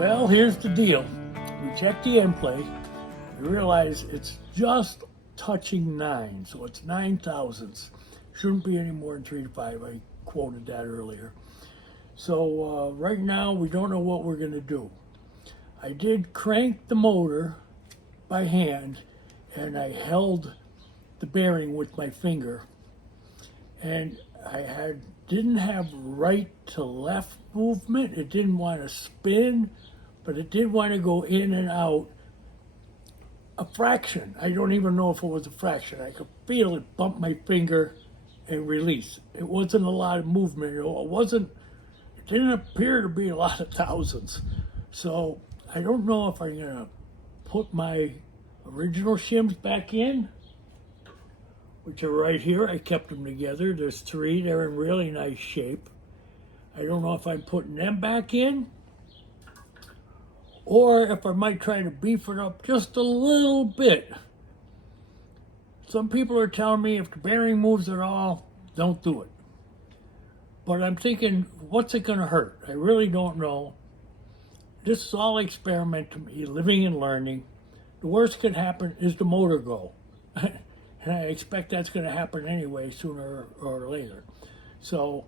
Well, here's the deal. We checked the end plate. We realize it's just touching 9, so it's 9 thousandths. Shouldn't be any more than 3 to 5. I quoted that earlier. So right now we don't know what we're going to do. I did crank the motor by hand, and I held the bearing with my finger, and I didn't have right to left movement. It didn't want to spin, but it did want to go in and out a fraction. I don't even know if it was a fraction. I could feel it bump my finger and release. It wasn't a lot of movement. It didn't appear to be a lot of thousandths. So I don't know if I'm gonna put my original shims back in, which are right here. I kept them together. There's 3. They're in really nice shape. I don't know if I'm putting them back in, or if I might try to beef it up just a little bit. Some people are telling me if the bearing moves at all, don't do it. But I'm thinking, what's it gonna hurt? I really don't know. This is all experiment to me, living and learning. The worst could happen is the motor go. And I expect that's gonna happen anyway, sooner or later. So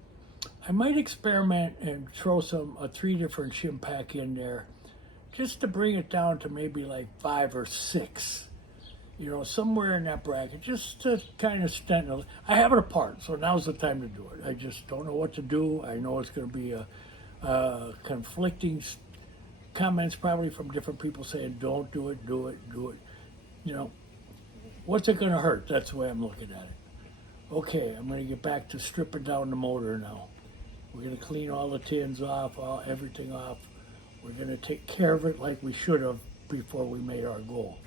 I might experiment and throw a 3 different shim pack in there, just to bring it down to maybe like 5 or 6. You know, somewhere in that bracket, just to kind of stent. I have it apart, so now's the time to do it. I just don't know what to do. I know it's going to be a conflicting comments probably from different people saying, don't do it, do it, do it. You know, what's it going to hurt? That's the way I'm looking at it. Okay, I'm going to get back to stripping down the motor now. We're going to clean all the tins off, everything off. We're going to take care of it like we should have before we made our goal.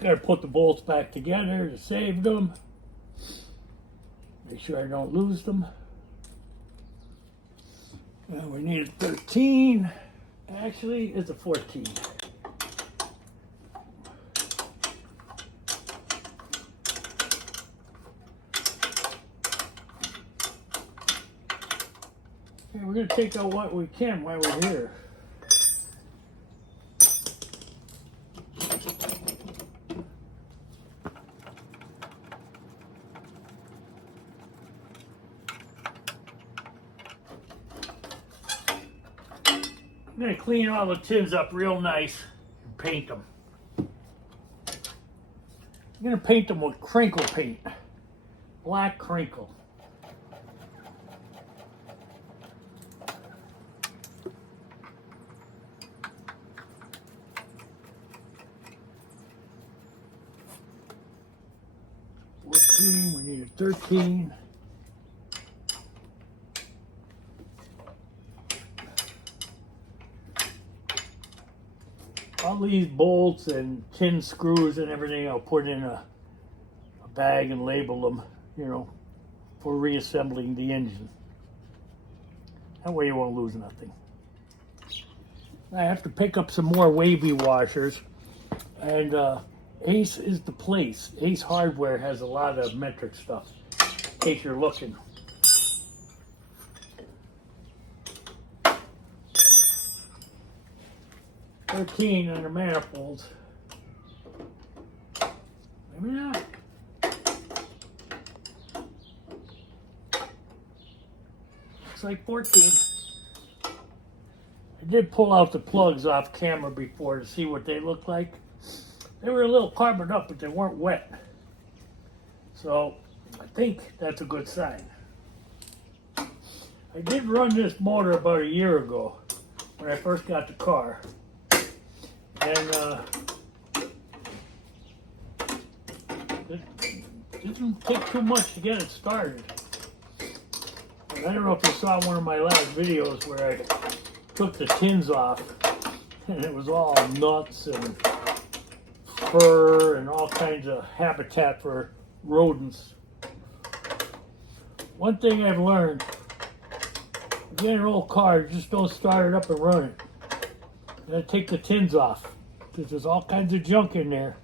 Got to put the bolts back together to save them. Make sure I don't lose them. We need a 13. Actually, it's a 14. Okay, we're going to take out what we can while we're here. I'm going to clean all the tins up real nice and paint them. I'm going to paint them with crinkle paint, black crinkle. We need a 13. All these bolts and tin screws and everything I'll put in a bag and label them, you know, for reassembling the engine. That way you won't lose nothing. I have to pick up some more wavy washers, and Ace is the place. Ace Hardware has a lot of metric stuff, in case you're looking. $13 on the manifolds. Maybe not. Looks like 14. I did pull out the plugs off camera before to see what they look like. They were a little carboned up, but they weren't wet. So I think that's a good sign. I did run this motor about a year ago when I first got the car. And it didn't take too much to get it started. And I don't know if you saw one of my last videos where I took the tins off and it was all nuts and fur and all kinds of habitat for rodents. One thing I've learned, if you get an old car, just don't start it up and run it. You gotta take the tins off because there's all kinds of junk in there.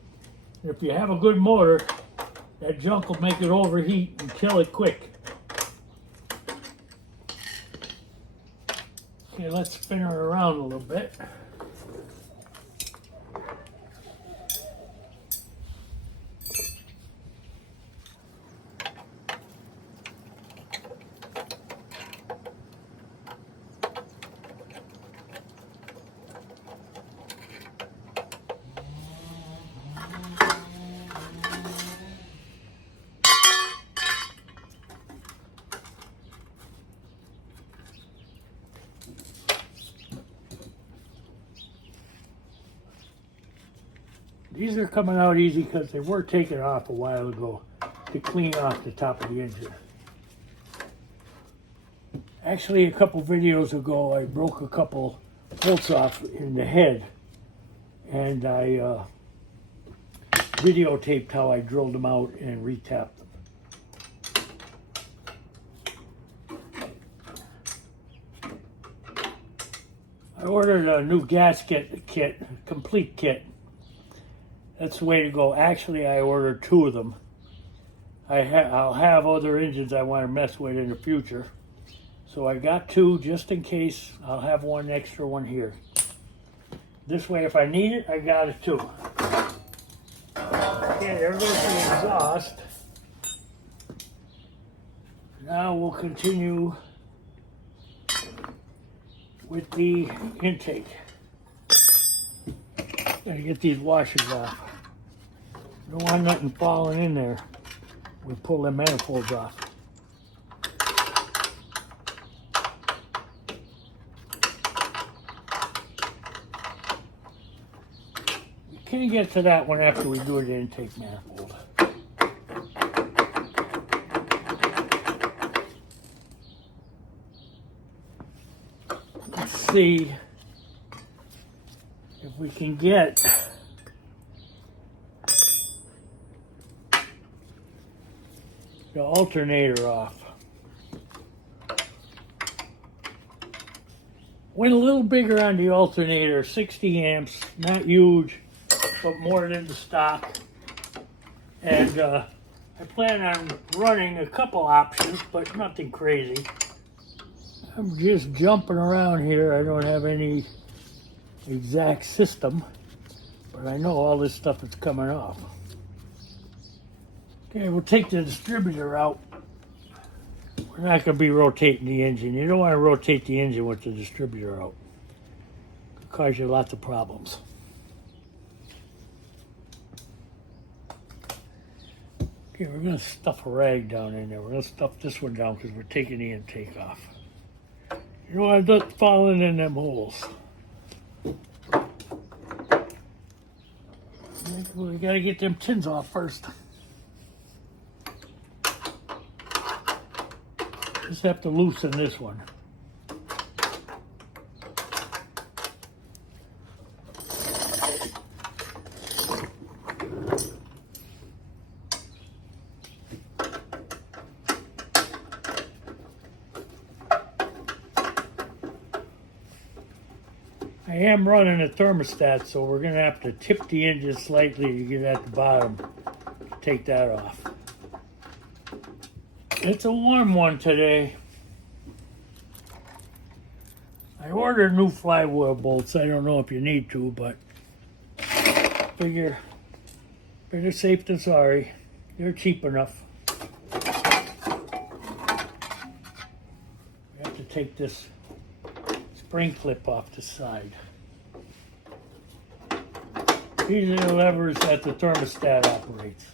And if you have a good motor, That junk will make it overheat and kill it quick. Okay, let's spin her around a little bit. These are coming out easy because they were taken off a while ago to clean off the top of the engine. Actually, a couple videos ago, I broke a couple bolts off in the head, and I videotaped how I drilled them out and retapped them. I ordered a new gasket kit, complete kit. That's the way to go. Actually, I ordered 2 of them. I'll have other engines I want to mess with in the future. So I got 2 just in case. I'll have one extra one here. This way, if I need it, I got it too. Okay, there goes the exhaust. Now we'll continue with the intake. Gotta get these washers off. Don't want nothing falling in there. We pull them manifolds off. We can get to that one after we do the intake manifold. Let's see if we can get the alternator off. Went a little bigger on the alternator, 60 amps, not huge, but more than the stock. And I plan on running a couple options, but nothing crazy. I'm just jumping around here. I don't have any exact system, but I know all this stuff is coming off. Okay, we'll take the distributor out. We're not going to be rotating the engine. You don't want to rotate the engine with the distributor out. It'll cause you lots of problems. Okay, we're going to stuff a rag down in there. We're going to stuff this one down because we're taking the intake off. You don't want it falling in them holes. We got to get them tins off first. Just have to loosen this one. I am running a thermostat, so we're going to have to tip the engine slightly to get at the bottom. Take that off. It's a warm one today. I ordered new flywheel bolts. I don't know if you need to, but figure better safe than sorry. They're cheap enough. We have to take this spring clip off the side. These are the levers that the thermostat operates.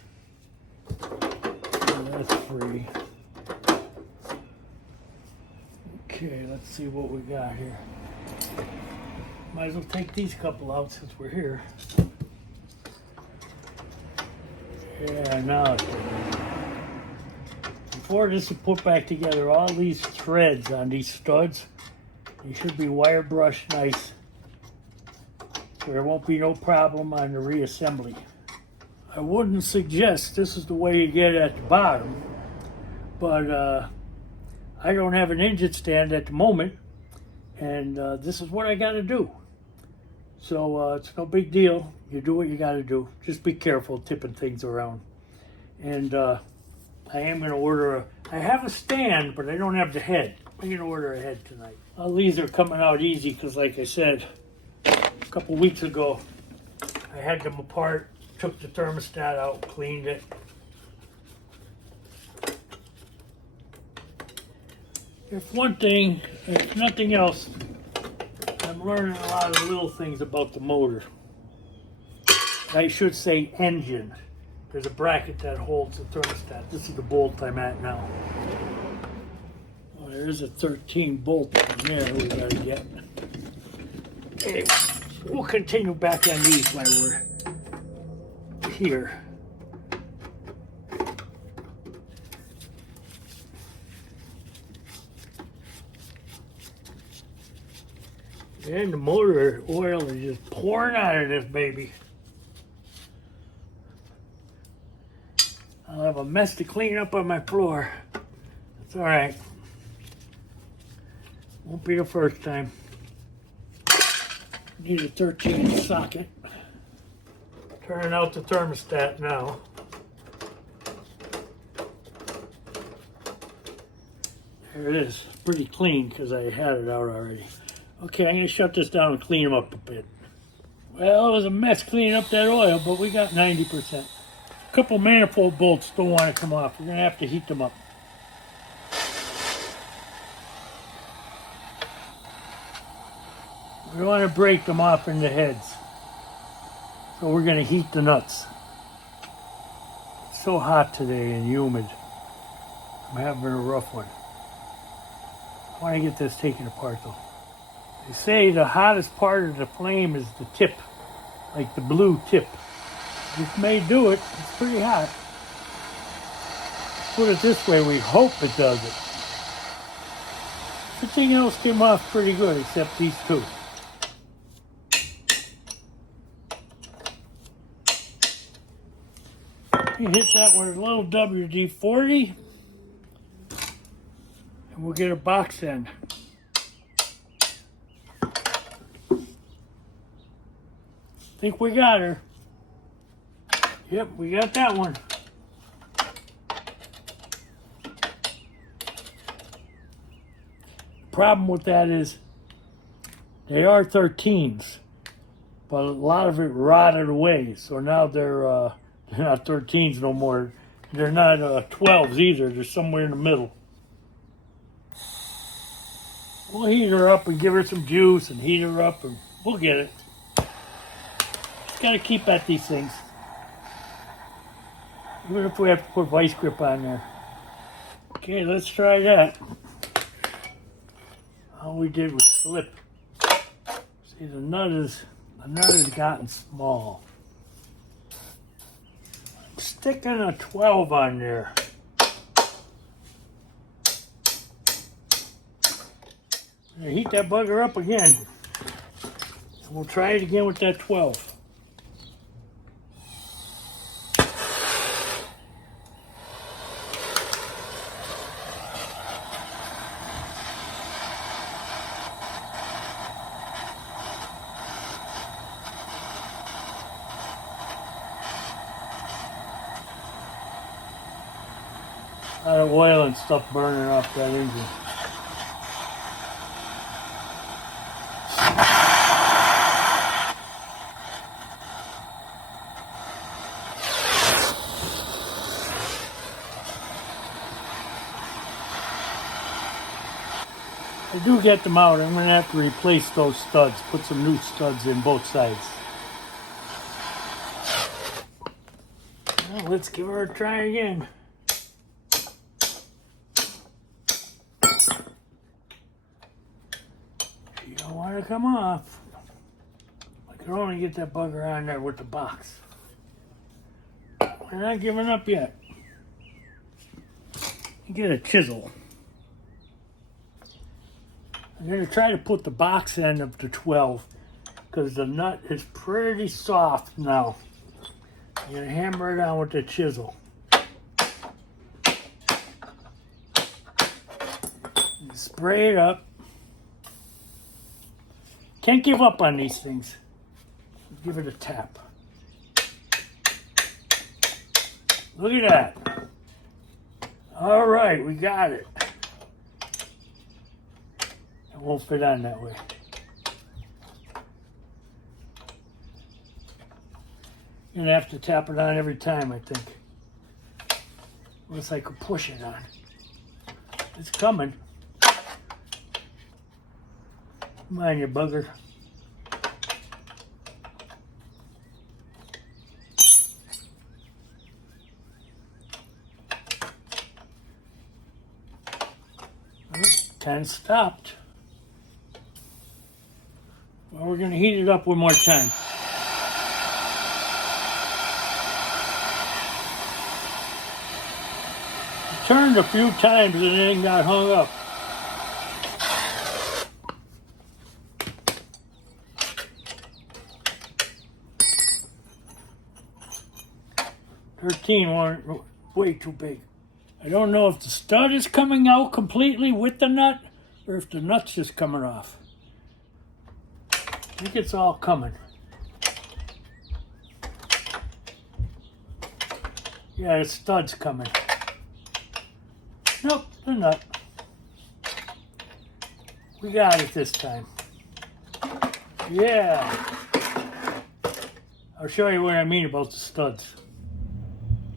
So that's free. Okay, let's see what we got here. Might as well take these couple out since we're here. Yeah, now it's good. Before this is put back together, all these threads on these studs, they should be wire brushed nice. So there won't be no problem on the reassembly. I wouldn't suggest this is the way you get at the bottom, but I don't have an engine stand at the moment, and this is what I got to do. So it's no big deal. You do what you got to do. Just be careful tipping things around. And I am going to order I have a stand, but I don't have the head. I'm going to order a head tonight. All these are coming out easy because, like I said, a couple weeks ago, I had them apart, took the thermostat out, cleaned it. If one thing, if nothing else, I'm learning a lot of little things about the motor. I should say engine. There's a bracket that holds the thermostat. This is the bolt I'm at now. Oh, there's a 13 bolt in there we gotta get. Okay, we'll continue back on these while we're here. And the motor oil is just pouring out of this baby. I'll have a mess to clean up on my floor. It's all right. Won't be the first time. Need a 13-inch socket. Turning out the thermostat now. There it is. Pretty clean because I had it out already. Okay, I'm going to shut this down and clean them up a bit. Well, it was a mess cleaning up that oil, but we got 90%. A couple manifold bolts don't want to come off. We're going to have to heat them up. We want to break them off in the heads. So we're going to heat the nuts. It's so hot today and humid. I'm having a rough one. I want to get this taken apart though. They say the hottest part of the flame is the tip, like the blue tip. This may do it. It's pretty hot. Put it this way, we hope it does it. Everything else came off pretty good except these two. You hit that with a little WD-40 and we'll get a box end. Think we got her. Yep, we got that one. Problem with that is they are 13s, but a lot of it rotted away. So now they're not 13s no more. They're not 12s either. They're somewhere in the middle. We'll heat her up and give her some juice and heat her up and we'll get it. Just gotta keep at these things. Even if we have to put vice grip on there. Okay, let's try that. All we did was slip. See, the nut has gotten small. I'm sticking a 12 on there. I'm gonna heat that bugger up again. And we'll try it again with that 12. A lot of oil and stuff burning off that engine. I do get them out. I'm going to have to replace those studs, put some new studs in both sides. Well, let's give her a try again. She don't want to come off. I can only get that bugger on there with the box. We're not giving up yet. Get a chisel. I'm going to try to put the box end of the 12 because the nut is pretty soft now. I'm going to hammer it on with the chisel. Spray it up. Can't give up on these things. Give it a tap. Look at that. All right, we got it. It won't fit on that way. You're gonna have to tap it on every time, I think. Unless I could push it on. It's coming. Come on, you bugger. Kind of stopped. Well, we're going to heat it up one more time. It turned a few times and then got hung up. $13 way too big. I don't know if the stud is coming out completely with the nut or if the nut's just coming off. I think it's all coming. Yeah, the stud's coming. Nope, the nut. We got it this time. Yeah. I'll show you what I mean about the studs.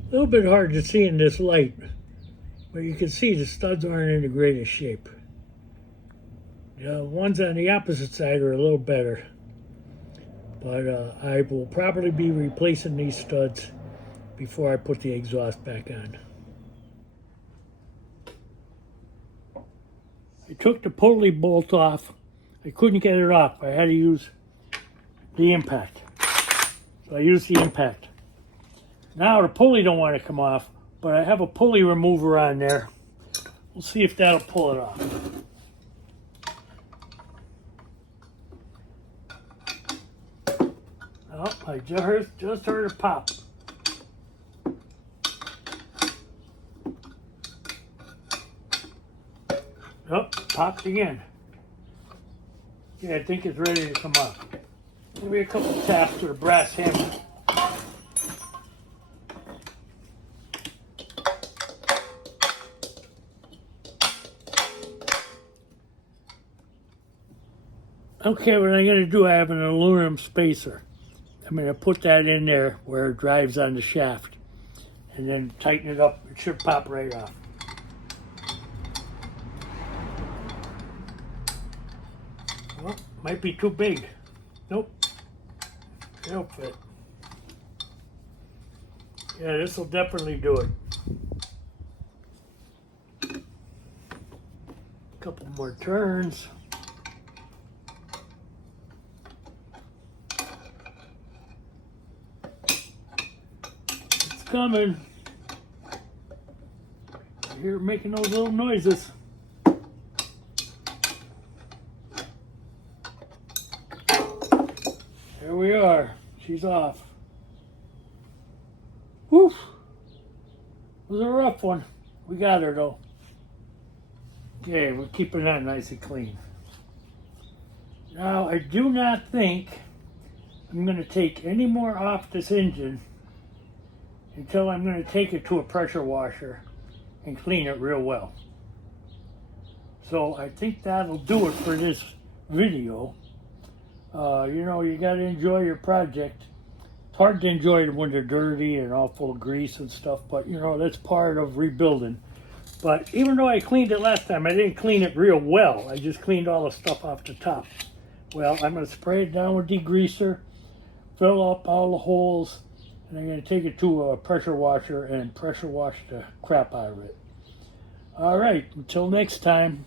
A little bit hard to see in this light, but you can see the studs aren't in the greatest shape. The ones on the opposite side are a little better, but I will probably be replacing these studs before I put the exhaust back on. I took the pulley bolt off. I couldn't get it off. I had to use the impact. So I used the impact. Now the pulley don't want to come off, but I have a pulley remover on there. We'll see if that'll pull it off. Oh, I just heard it pop. Oh, popped again. Yeah, I think it's ready to come off. Maybe a couple taps with a brass hammer. Okay, what I'm going to do, I have an aluminum spacer. I'm going to put that in there where it drives on the shaft and then tighten it up. It should pop right off. Well, might be too big. Nope. It'll fit. Yeah, this will definitely do it. Couple more turns. It's coming. I hear it making those little noises. There we are. She's off. Whew. It was a rough one. We got her though. Okay, we're keeping that nice and clean. Now, I do not think I'm going to take any more off this engine until I'm going to take it to a pressure washer and clean it real well. So I think that'll do it for this video. You know, you got to enjoy your project. It's hard to enjoy it when they're dirty and all full of grease and stuff, but you know, that's part of rebuilding. But even though I cleaned it last time, I didn't clean it real well. I just cleaned all the stuff off the top. Well, I'm going to spray it down with degreaser, fill up all the holes, and I'm going to take it to a pressure washer and pressure wash the crap out of it. All right, until next time,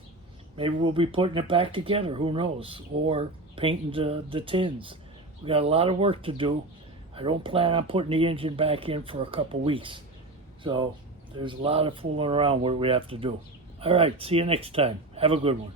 maybe we'll be putting it back together, who knows, or painting the tins. We got a lot of work to do. I don't plan on putting the engine back in for a couple weeks. So there's a lot of fooling around what we have to do. All right, see you next time. Have a good one.